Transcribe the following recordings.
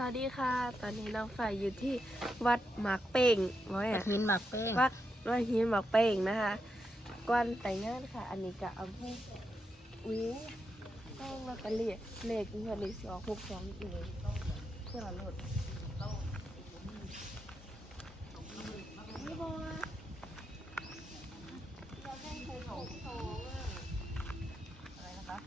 สวัสดีค่ะ ตอนนี้น้องฝ่ายอยู่ที่วัดหมากเป่งไว้กระอะหินหมักเป้งวัดวัดหินหมากเป่งนะคะก่อนแต่งงานค่ะ อันนี้ก็เอาให้อุ้ยต้องมาตะเลียเลขเงินอีกสองหกสองอีกเลยเพื่อลดไม่บอกว่าเราได้เคยของสองอะ อะไรนะคะ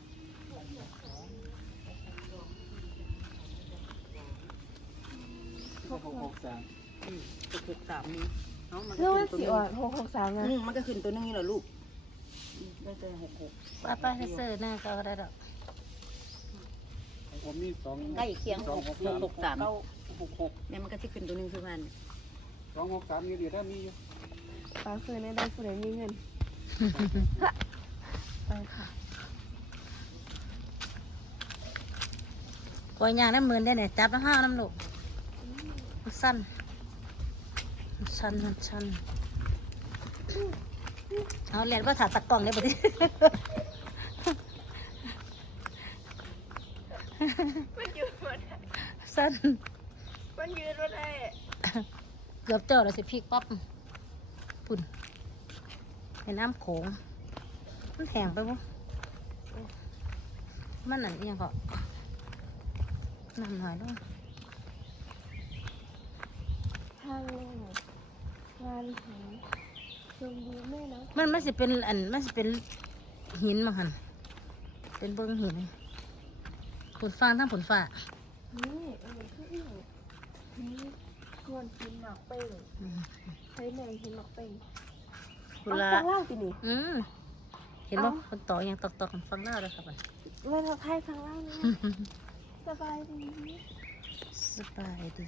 หกหกสามอืมหกหกสามนี้เนาะมันเรื่องก็ว่าขึ้นสีตัวอ่อนหกหกสามนึนะงอืมมันก็ขึ้นตัวนึงนี่แหละลูกอืมได้แต่หกหกป้าไปให้ซื้อหน้าก็ได้ดอกของผมมีสองใกล้เคียงสองหกหสากมหกสามหกหกเนี่ยมันก็ที่ขึ้นตัวนึงคือมันสองหกสามนี่เดียวถ้ามีอยู่ปลาซื้อในได้ผู้ใดมีเงินไปค่ะปล่อยยางน้ำมือได้เนี่ยจับน้ำห้าวน้ำลูก มันสั้นมันชันมันชันเอาเหรียญว่าถาตะกล่องได้บ่ดิมันยืนมาได้สั้นมันยืนมาได้เกือบเจอแล้วสิพริกปั๊บปุ่นในน้ำโขงมันแห้งไปบ่มันนั่นอิหยังก็น้ำหน่อยด้วยทางลงงานหินชมวิวแม่น้ำมันมันสิเป็นอันมันสิเป็นหินมาหันเป็นเบิ้งหินผลฟ้าทั้งผลฟ้านี่เออคืออีกนี่ควรกินหมักเป้งอืมใช้แมงกินหมักเป้งกุเอาลาฟังเล่าสินี่ อืมเห็นบ่เอ้า คนต่อยังตอกตอกกันฟังเล่าเลยครับอันเล่นเราไทยฟังเล่านะสบายดีสบายดี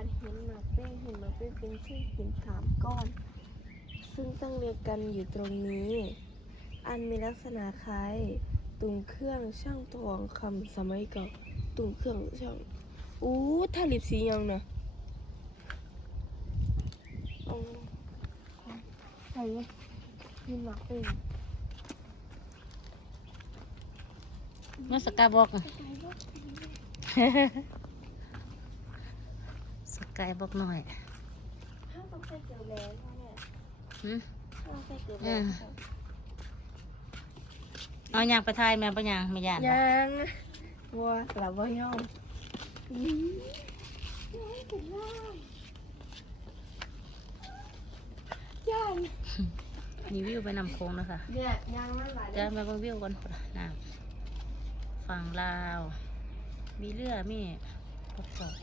ตอนหินหมักเป้งหินหมักเป้งเป็นชื่อหินสามก้อน ซึ่งตั้งเรียงกันอยู่ตรงนี้ อันมีลักษณะคล้ายตุ่มเครื่องช่างทองคำสมัยเก่าตุ่มเครื่องช่างอู้ถ้าลิบสียังนะเอาใส่เลยหินหมักเป้งเมื่อสกายบอกใส่บ่ สกายบอกหน่อยห้ามต้องใส่เกลือแรงค่ะเนี่ยหืมห้ามใส่เกลืออืแรงมค่ะเอายางไปทายแม่ปะยางไม่ยานบ่ยังวัวหลับว่ายอมอืมยังไม่ถึงล่างยังมีวิวไปนำโค้งนะคะเนี่ยยังไม่ไหวจะมาเบิ่งวิวก่อนพุ่นน่ะน้ำฝั่งลาว มีเรือมีรถจอด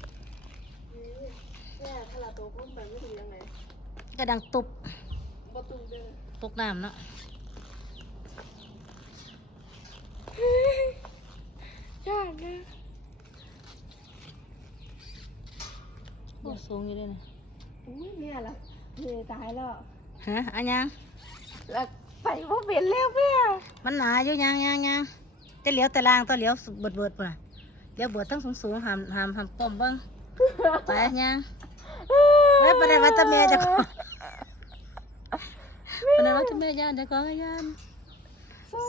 เนี่ยถ้าเราโตขึ้นไปไม่ถึงยังไงกระดังตุบประตูเดินตกน้ำเนาะยากนะโอ้สูงอยู่เลยนะอุ้ยเนี่ยละเหนื่อยตายแล้วฮะอันยังแล้วไปว่าเปลี่ยนเร็วเพื่อมันหนาอยู่ยังยังยังจะเหลียวแต่ล่างตัวเหลียวเบิดเบิดป่ะเดี๋ยวเบิดทั้งสูงสูงหามหามหามก้มเบิ้งไปยัง ไม่เป็นไรว่าแตะเมียจะขอเป็นไรว่าแตะเมียย่านจะขอย่าน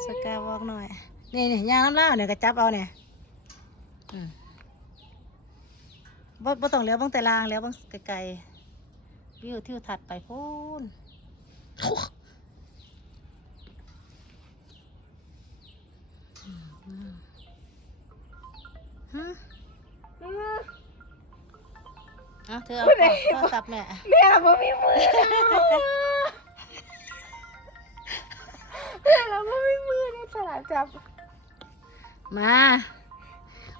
สกายวอล์กหน่อย นี่นี่ย่างน้ำเล่าวเนี่ยก็จับเอาเนี่ยอืมบ่บ่ต้องเหลียวเบ้งแต่ล่างเหลียวเบ้งไกลๆวิวทิวทัดไปพูน เอาเธอเอาโทรศัพท์แม่แม่เราไม่มีมือแม่เราไม่มีมือเนี่ยฉลาดจับมา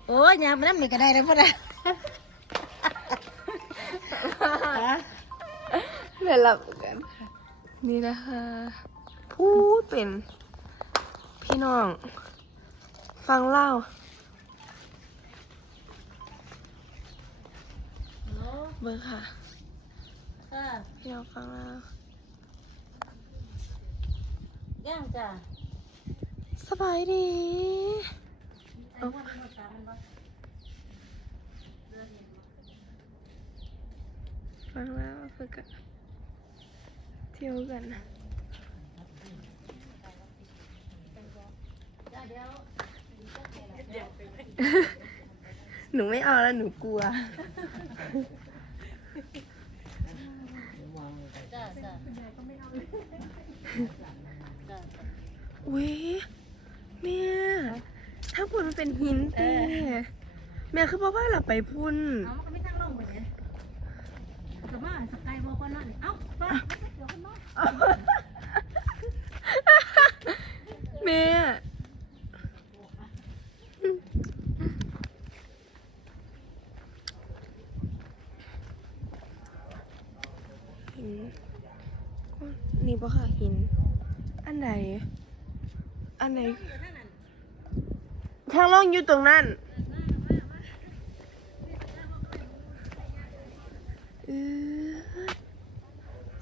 โอ้ยยังไปน้ำหนึ่งก็ได้แล้วพ่อนะฮะเดี๋ยวหลับกันค่ะนี่นะคะพูดเป็น พี่น้อง ฟังเล่า เบอร์ค่ะค่ะพี่น้องฟังเล่าย่างจ้ะสบายดีเอาฟังเล่าเพื่อกันเที่ยวกันนะย่างเดี๋ยวหนูไม่เอาแล้วหนูกลัว จ้าจ้าจ้า อุ้ยแม่ถ้าพุ่นมันเป็นหินเต้แม่คือบอกว่าเราไปพุ่นเอามันก็ไม่ทั้งลงไปเลยแต่ว่าสกายบอกว่านั่นเอ้าไปเดี๋ยวคนน้อย แม่หิน นี่ปะค่ะหิน อันไหน อันไหน ทางล่องอยู่ตรงนั้นเออ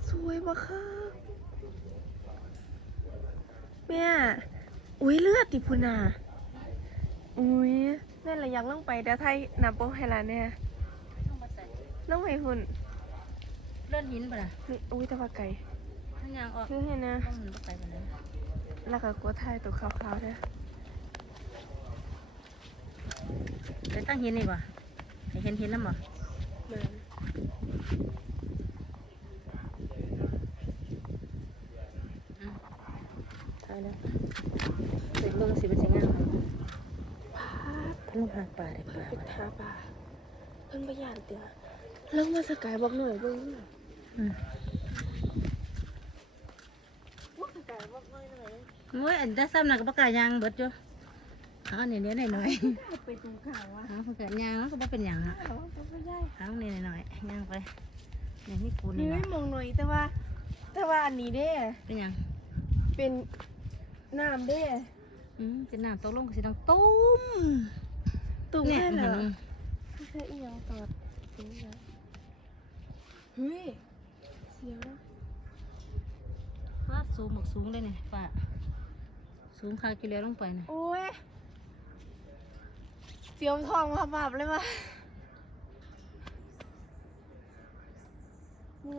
สวยปะค่ะแม่อุ้ยเลือดติพุนาอุ้ยแม่ละอยากล่องไปเดี๋ยวไทยนับโปให้ละเนี่ยต้องมาใส่ล่องไปหุ่นเลื่อนหินป่ะล่ะนี่อุ้ยแตะวาไก่ ทั้งยางออกคือเห็นนะต้องหินไปกันเลยแล้วก็กลัวไทยตัวขาวๆเนี่ยเดี๋ยวตั้งหินนี่ป่ะให้เห็นหินแล้วมั้งเหมือนใช่แล้วเด็กเบิ่งสิเป็นสิงามพาดทะลุหางป่าได้ป่าเป็นทาปลาเพิ่นประหยัดเตียลงมาสกายบอกหน่อยเบิ่งอืม ว่าสกายบอกหน่อยหน่อย โอ้ยอันได้ซ้ำหนักกับปากกายางเบิดจ้ะเอาอันนี้เดี๋ยวหน่อยหน่อยไปตรงขาวอะเอาปากกายางแล้วก็บ่เป็นอย่างอะแต่ว่าไม่ใช่เอานี่หน่อยหน่อยยางไปนี่นี่ปูนนี่นี่ไม่เนาะมองหน่อยแต่ว่า แต่ว่าอันนี้เด้เป็นหยังเป็นน้ำเด้อืมเป็นน้ำตกลงก็สิดังตุ้มตุ่มเนี่ยแค่เหรเห็นอมั้ยไม่ใช่อีหยังตอดตรงนี้เฮ้ยเสียงนะฟ้าสูงหมกสูงเลยเนี่ยฟ้าสูงคากิเลลงไปนะโอ้ยเสียวทองมาบๆเลยว่ะ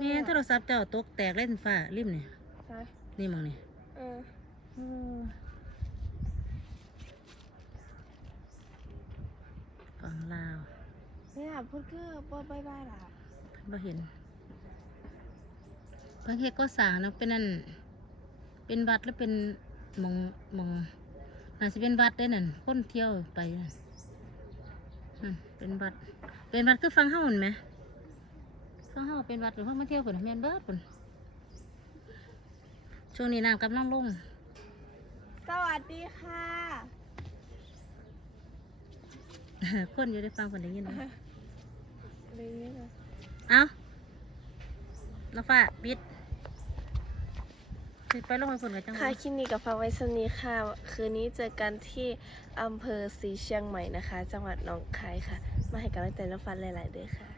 นี่โทรศัพท์เจ้าตกแตกเล่นฟ้าริมเนี่ยใช่นี่มองนี่เออฝั่งลาวเนี่ยพูดคือบ่บายบายล่ะเพิ่นบ่เห็นเพิ่นเฮ็ดก็สร้างเนาะเป็นนั่น เป็นวัดหรือเป็นหมองหมองน่าสิเป็นวัดได้นั่นคนเที่ยวไปนั่นอืมเป็นวัด เป็นวัดคือฟังเฮาเห็นไหมฟังเฮาเป็นวัดหรือเพิ่นมาเที่ยวเพิ่นแม่นเบิดเพิ่นช่วงนี้น้ำกำลังลง สวัสดีค่ะ คนอยู่ได้ฟังคนได้ยินไหมอะไรเงี้ยนะเอาแล้วฟ้าปิดิดไปลงไปฝนกันจังค่ะคลิปนี้กับฟ้าไว้สนีค่ะ คืนนี้เจอกันที่อำเภอสีเชียงใหม่นะคะ จังหวัดหนองคายค่ะ มาให้กำลังใจน้องฟันหลาย ๆ เด้อค่ะ